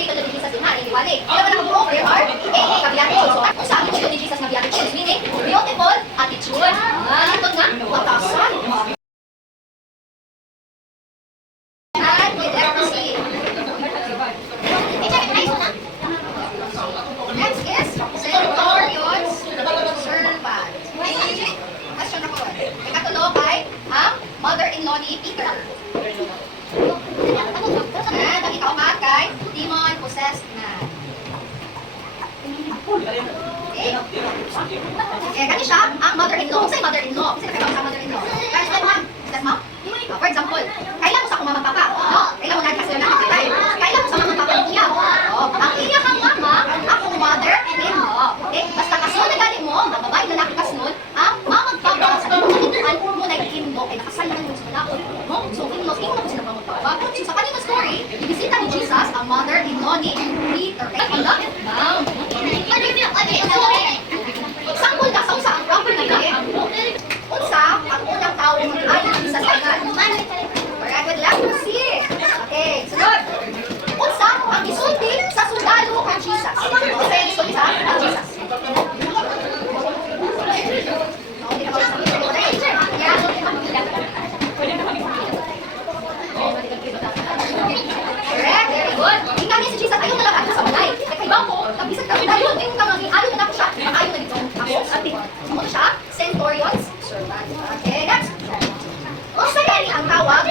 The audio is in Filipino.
dito ni Jesus yung hari, diwali. Kaya wala kabuo, prayer heart, kabiyate. So, kung sa akin dito ni Jesus nga biyate, meaning, beautiful attitude. Ito nga, matasan. And with leprosy. Next is centurion's servant. Question ako. Ikatulo kay ang mother-in-law ni Peter. And ang ikaw kay demon-possessed man. Okay, kani siya ang mother-in-law. Kung sa'yo mother-in-law? Kasi nakaiba sa mother-in-law. Kaya sa ma'am? Yes, ma'am? For example, kailan mo sa akong mama papa? No? Kailan mo nag-asya na? Kailan mo sa mama papa niya? Ang iya kang mama, akong mother-in-law. Okay? Basta kasunod gali mo, mababae na laki kasunod, ang mamang papa sa pagkakitaan mo nag-in-mo, ay nakasal na mo sa laon. So, in-law na ko sila mamang papa. So, sa kanina story, ibisita ni Jesus ang mother-in-law ni Peter. Kaya pala, ma'am. Example ka sa usa ang proper na gabi. Unsa ang unang tao mag-ayon sa sangan. Alright, with leprosy. Okay, sunod. Unsa ang isulti sa sundalo kang Jesus. Unsa ang isulti sa Jesus. Correct, very good. Tingnan niya si Jesus, ayaw na lang ako sa balay. Kaya mo, tabisan ka, ayaw, ayaw ka nga, ayaw na ako siya, ayaw na dito. Ako siya, centurion's servant. Okay, next. O sa yan ang tawag